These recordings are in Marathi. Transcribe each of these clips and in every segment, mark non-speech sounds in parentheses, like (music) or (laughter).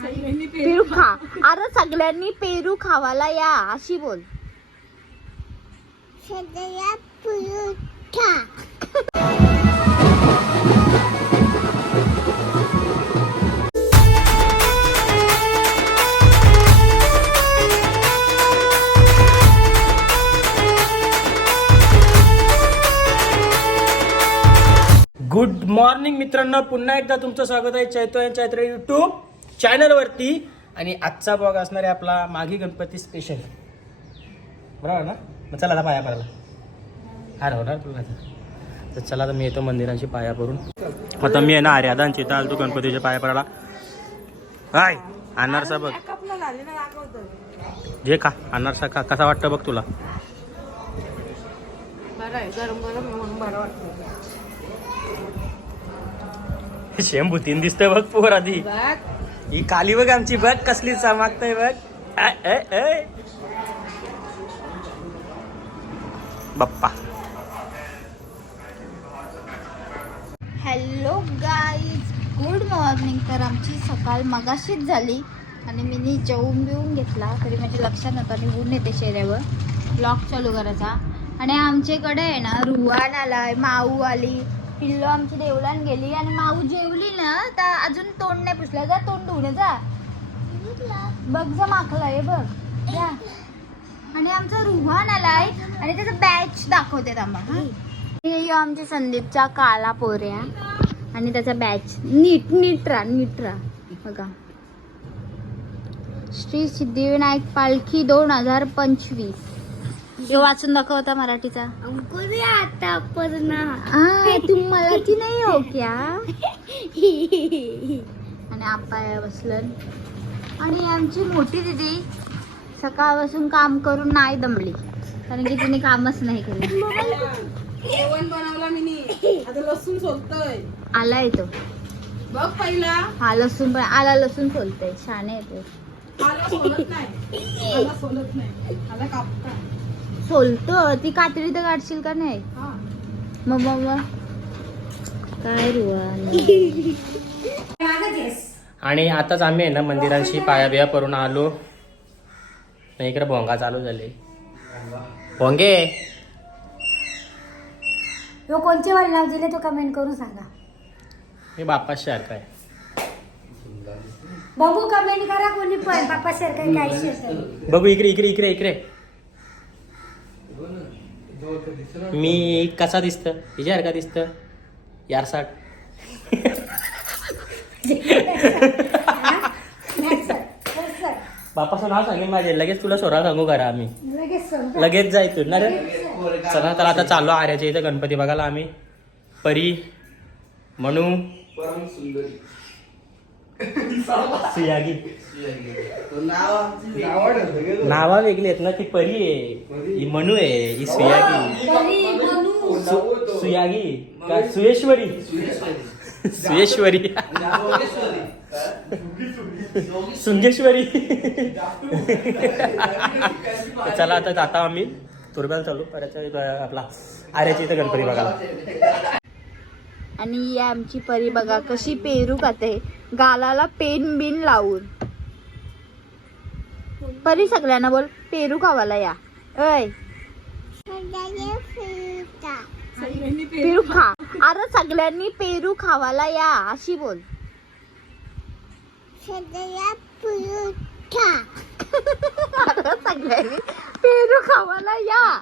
या पेरू खा अरे सगळ्यांनी पेरू खावाला या अशी बोल. सगळ्या पेरू खा मॉर्निंग मित्रांनो पुन्हा एकदा तुमचं स्वागत आहे चैतो आणि चैत्र युट्यूब चॅनलवरती आणि आजचा ब्लॉग असणार आहे आपला माघी गणपती स्पेशल बरोबर ना? मग चला आता पाया पडायला. हा होणार तुला. तर चला आता मी येतो मंदिरांची पाया पडून. आता मी आहे ना आर्यादांची इथं आलो गणपतीच्या पाया पडायला. हाय अनारसा बघ. जे खा अनारसा खा. कसा वाटतं बघ तुला? गरम गरम म्हणून बरं वाटतं शेंबू तीन दिसतंय बघ पोर आधी. ही काली बघ आमची बघ कसली चमकतय बघ. Bappa. Hello guys good morning तर आमची सकाळ मगाशीच झाली आणि मी जेवून बिवून घेतला. तरी माझ्या लक्षात नव्हतं निघून येते शेऱ्यावर. ब्लॉग चालू करायचा. आणि आमच्याकडे आहे ना रुवान आलाय माऊ आली पिल्लो आमची देवलान गेली आणि माऊ जेवली ना तर अजून तोंड नाही पुसलं. जा तोंड धुणे जा. बघ जा माखला आहे बघ. जा. आणि आमचा रुहान आलाय आणि त्याचा बॅच दाखवते थांबा हा हे आमच्या संदीपचा काला पोऱ्या. आणि त्याचा बॅच नीट नीट राहा नीट राहा. बघा. श्री सिद्धिविनायक पालखी दोन हजार पंचवीस. हे वाचून दाखवता मराठीचा. आता आ, तुम मराठी नाही हो क्या? (laughs) आणि आप्पा बसलं आणि आमची मोठी दिदी सकाळपासून काम करून नाही दमली. कारण की तिने कामच नाही केलं. जेवण बनवला मी आता लसूण सोलतोय. आला येतो. बघ पहिला. हा लसूण पण आला लसूण सोलते छान येते मला सोलत नाही. मला सोलत नाही. मला कापता. सोलतो. ती कातडी तर काढशील का नाही? हा. मग मग काय रुवा आणि आताच आम्ही आहे ना मंदिरांशी पाया बिया करून आलो. नाही इकडे भोंगा चालू झाले. भोंगे. तो कोणचे वाल नाव दिले तो कमेंट करून सांगा. हे बाप्पा सारखा आहे. बघू कमेंट करा कोणी पण. बाप्पा सर काय काय शेअर बघू इकडे इकडे इकडे इकडे. मी कसा दिसत? हिच्यासारखा दिसत? यार साठ बापाचं नाव सांगेन माझे. लगेच तुला सोरा सांगू करा आम्ही. लगेच जायचो ना रे चला तर आता चाललो आर्याच्या इथं गणपती बघायला आम्ही. परी म्हणू (laughs) सुयागी. नावा वेगळी आहेत ना ती परी आहे. ही मनू आहे ही सुयागी. सु- सुयागी. का सुयेश्वरी? सुयेश्वरी. सुंगेश्वरी. चला आता जाता आम्ही. तुरब्याला चालू. परत आपला आर्याच्या इथं गणपती बघायला. आणि ही आमची परी बघा कशी पेरू खाते. गालाला पेन बिन लावून. परी सगळ्यांना बोल पेरू खावाला या. ऐ. पेरू खा. अरे सगळ्यांनी पेरू खावाला या अशी बोल. सगळ्यांनी पेरू खावाला या.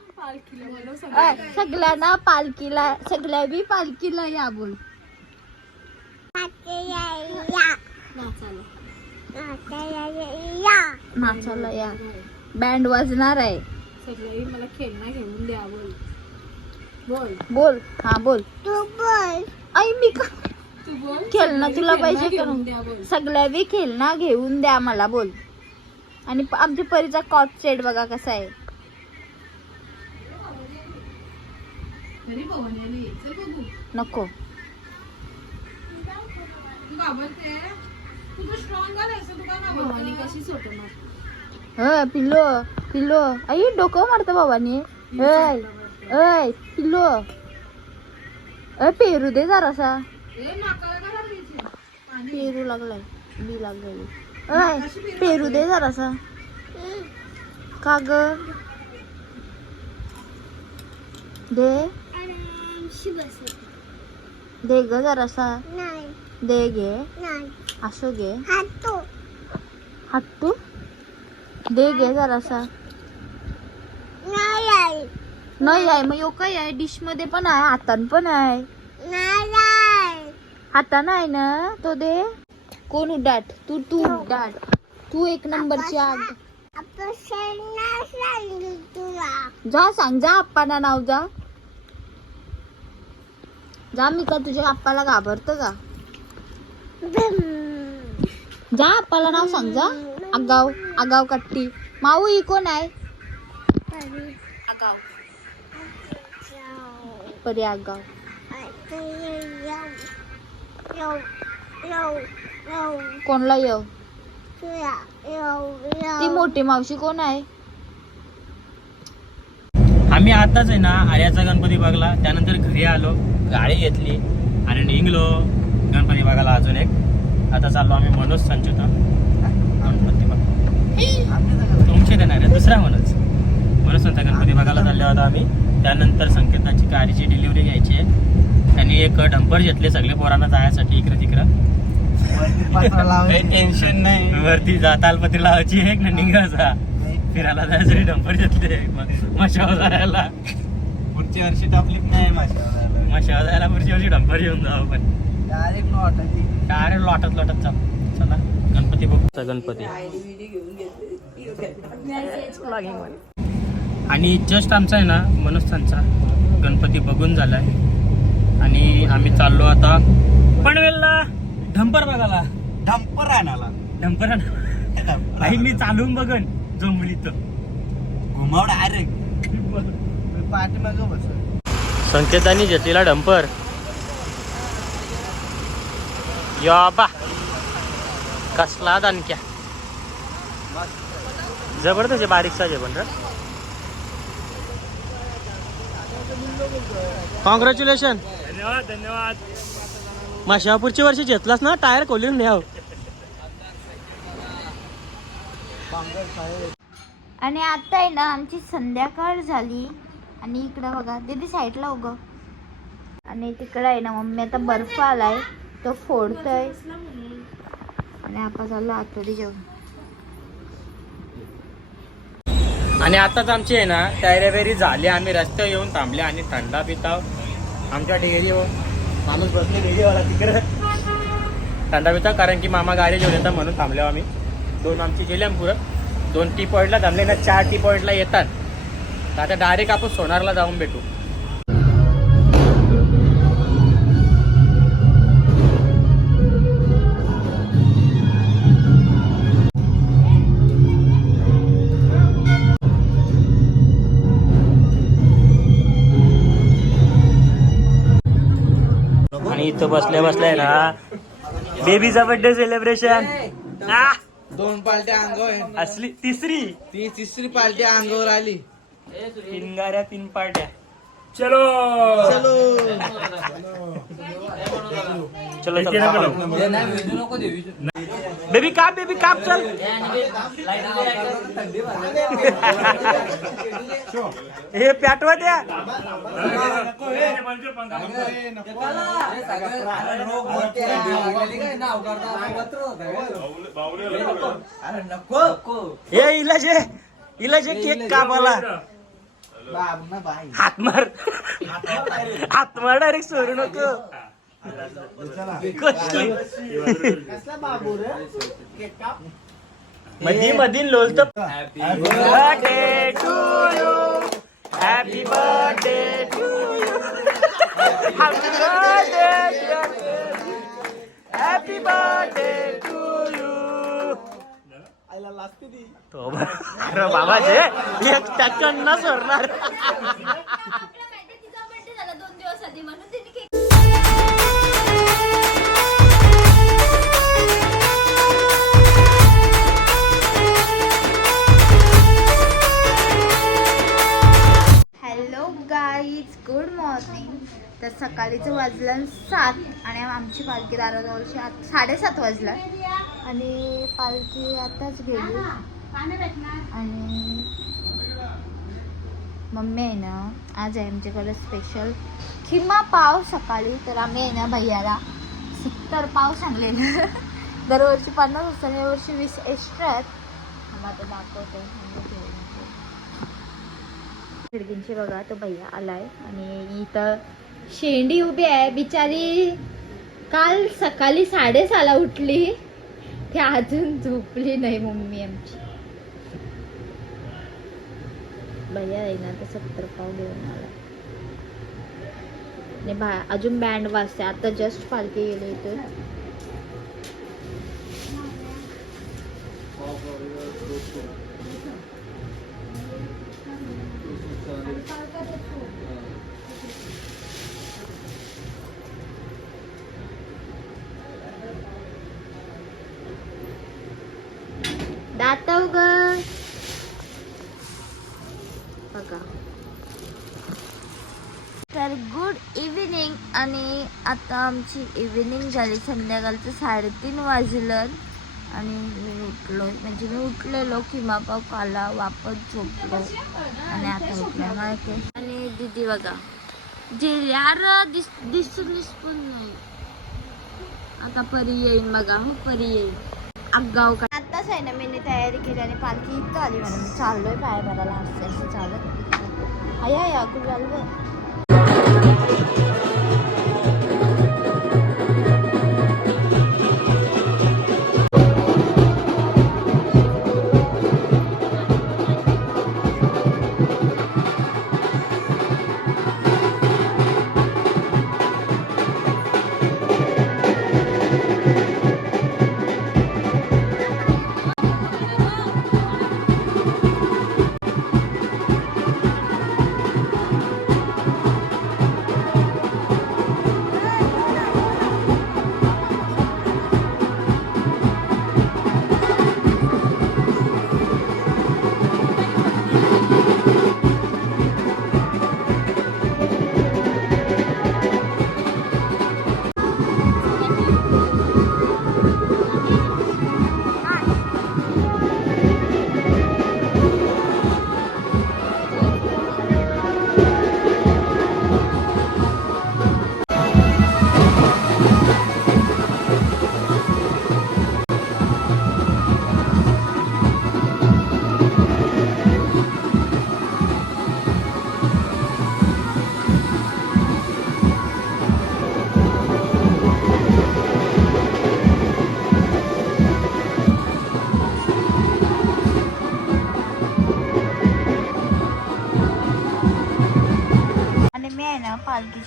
सगळ्यांना. पालखीला सगळ्या पालखीला या बोल. नाचायला या. बँड वाजणार आहे. सगळे मला खेळणं घेऊन द्या बोल. बोल. बोल. हा बोल. आई मी का तू बोल. खेळणं तुला पाहिजे करून. बोल. सगळ्या बी खेळणं घेऊन द्या मला बोल. आणि आमच्या परीचा कॉट सेट बघा कसा आहे. नको. तू पिल्लो पिल्लो. आई डोकं मारतं बाबाने. अय ऐ पिल्लो. अ पेरू दे जरासा. पेरू लागलाय बी लागलाय. ऐ पेरू दे जरासा. का ग? दे. दे ग जरासा दे गे असो गे हात. दे गे जरासा. नाही आहे मग यो काय आहे? डिशमध्ये पण आहे हातान पण आहे. हातान आहे ना? तो दे. कोण उडाट तू तू उडाट तू एक नंबरची आग. जा सांग जा आप्पाना नाव जा. जा मी का तुझ्या आप्पाला घाबरत का? जा आप्पाला नाव सांग जा. आगाव आगाव कट्टी. माऊ ही कोण आहे? आगाव. परी आगाव. कोणला येऊ ती मोठी मावशी कोण आहे? आम्ही आताच आहे ना आर्याचा गणपती बघला त्यानंतर घरी आलो. गाडी घेतली आणि निघलो. गणपती बघायला अजून एक. आता चाललो आम्ही मनोज संचेता. गणपती बघ. तुमचे देणार आहे दुसरा मनोज. मनोज संत गणपती बघायला चाललो होतो आम्ही. त्यानंतर संकेताची गाडीची डिलिव्हरी घ्यायची आहे. त्यांनी एक डंपर घेतले सगळे पोरांना जायसाठी इकडे तिकडं. टेन्शन नाही. वरती जा तालपत्री लावायची एक ना निघायचा फिरायला जायसाठी डंपर घेतले. मशावर जायला. पुढच्या वर्षी टपलीत नाही माझ्या मशावर जायला पुढच्या वर्षी डंपर घेऊन जाऊ आपण. डायरेक्ट अरे लोटत लोटत चाल. चला गणपती बघू. गणपती. आणि जस्ट आमचा आहे ना मनोस्थानचा. गणपती बघून झालाय. आणि आम्ही चाललो आता पनवेलला. डंपर बघायला. डंपर आणाला डंपर आई मी चालून बघन जमलीत घुमाव डायरेक्ट (laughs) पाठीमाग बस संकेतानी घेतलेला डंपर. या बा. कसला दणक्या. जबरदस्त आहे बारीकसा आहे पण कॉंग्रॅच्युलेशन धन्यवाद धन्यवाद. माशा पुढच्या वर्षी घेतलास ना टायर खोलून न्याव आणि आता आहे ना आमची संध्याकाळ झाली. आणि इकडं बघा दिदी साईडला उग. आणि तिकडं आहे ना मम्मी आता बर्फ आलाय तो फोडतोय. आणि आपण चाललो आतोडी जेवण. आणि आताच आमची आहे ना तयारी झाली. आम्ही रस्त्यावर येऊन थांबले आणि थंडा पिताव. आमच्या डेअरी हो. माणूस बसले डेअरीवाला तिकडे. थंडा पिताव कारण की मामा गाडी घेऊन येतात म्हणून थांबल्यावर आम्ही. दोन आमची गेले आम्ही पुरं. दोन टी पॉईंटला थांबले ना चार टी पॉईंटला येतात. तर आता डायरेक्ट आपण सोनारला जाऊन भेटू. आणि इथं बसल्या बसल्या ना बेबीचा बर्थडे सेलिब्रेशन दोन पालट्या अंगावर असली तिसरी. ती तिसरी पालटी अंगावर आली. तीन गाड्या तीन पार्ट्या चलो! चलो! चलो चलो. बेबी काप बेबी काप चल. हे पॅटवा द्या. हे इलाज आहे इलाज केक कापाला. हात मार. हात मार डायरेक्ट सोडू नको. कसली? मधी मधी लोलत. Birthday to you happy birthday to you happy birthday happy birthday to you तो. अरे बाबा जे एक टक्कन ना सोडणार. दोन दिवस आधी म्हणून तर सकाळीचं वाजलं सात आणि आमची पालखी दाराजवळची आत साडेसात वाजला. आणि पालखी आताच गेली. आणि मम्मी आहे ना आज आहे आमच्याकडे स्पेशल खिमा पाव सकाळी तर आम्ही आहे ना भैयाला सत्तर पाव सांगलेलं. (laughs) दरवर्षी पन्नास असतात यावर्षी वीस एक्स्ट्रा आहेत. आम्हाला आता दाखवते. खिडकींची बघा तो भैया आलाय. आणि इथं शेंडी उभी आहे. बिचारी काल सकाळी साडेसहाला उठली. ती अजून झोपली नाही मम्मी आमची. भैया आहे ना तर सत्तर पाव घेऊन आला. आणि बा अजून बँड वाजते. आता जस्ट पालखी गेली इथून. दातव ग बघा. तर गुड इव्हिनिंग आणि आता आमची इव्हिनिंग झाली. संध्याकाळचं साडेतीन वाजलं आणि मी उठलो. म्हणजे मी उठलेलो किमा पाव काला वापस झोपलो. आणि आता उठलो. माहिती आणि दीदी बघा. जे यार दिस दिसून दिसून नाही. आता परी येईन बघा. परी येईन. आगाव का आत्ताच तयारी केली आणि पालखी इथं आली म्हणून चाललो आहे पाय भरायला असते असं चालत आया या कुठं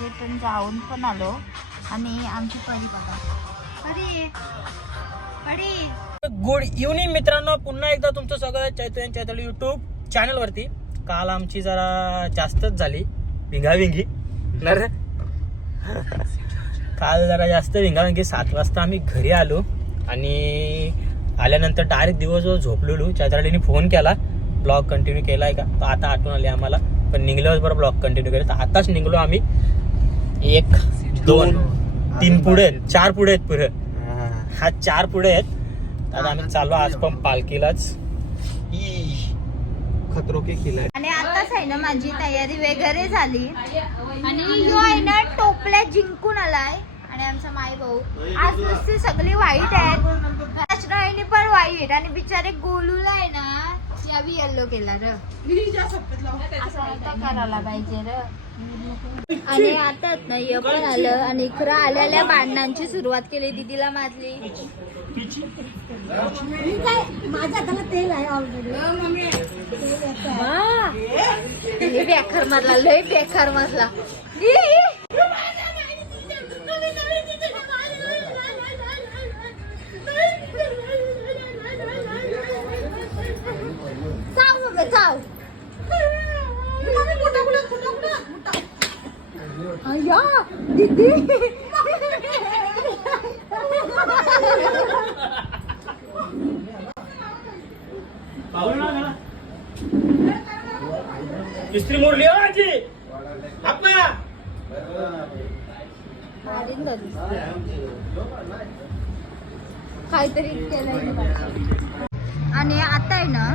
इथून जाऊन पण आलो आणि आमची परी बघा. परी परी. गुड इव्हनिंग मित्रांनो. पुन्हा एकदा तुमचं सगळं चैतन्य चैतन्य युट्यूब चॅनलवरती काल आमची जरा जास्तच झाली. विंगाविंगी. (laughs) नर. काल जरा जास्त विंगाविंगी. सात वाजता आम्ही घरी आलो आणि आल्यानंतर डायरेक्ट दिवसभर झोपलेलो. चैत्रालीने फोन केला. ब्लॉग कंटिन्यू केलाय का? तर आता आठवण आली आम्हाला. पण निघल्यावर बरं ब्लॉग कंटिन्यू केलं तर आताच निघलो आम्ही. एक दोन तीन पुढे आहेत. चार पुढे आहेत पुढे. हा. चार पुढे आहेत. आता आम्ही चाललो आज पण पालखीलाच. खतरो के आणि आताच आहे ना माझी तयारी वगैरे झाली. आणि ह्यो आहे ना टोपल्या जिंकून आलाय. आणि आमचा माई भाऊ. आज नुसती सगळी वाईट आहेत. राजराईने पण वाईट आणि बिचारे गोलूला आहे ना यावी येल्लो केला र करायला पाहिजे र. आणि आता ना हे पण आलं आणि इकडं आलेल्या भांडणांची सुरुवात केली दीदीला मारली. माझ्या हाताला तेल आहे ऑलरेडी मम्मी. वा! लय बेकार मारला लय बेकार मारला. इस्त्री मोडली हो आजी. आपल्या काहीतरी केलंय. आणि आता आहे ना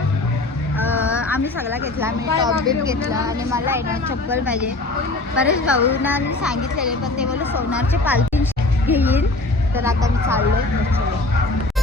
आम्ही सगळा घेतला आम्ही टॉप बीप घेतला आणि मला आहे ना चप्पल पाहिजे. परेश भाऊना मी सांगितलेले पण ते बोलले सोनारची पालखी घेईन. तर आता मी चाललोय चलो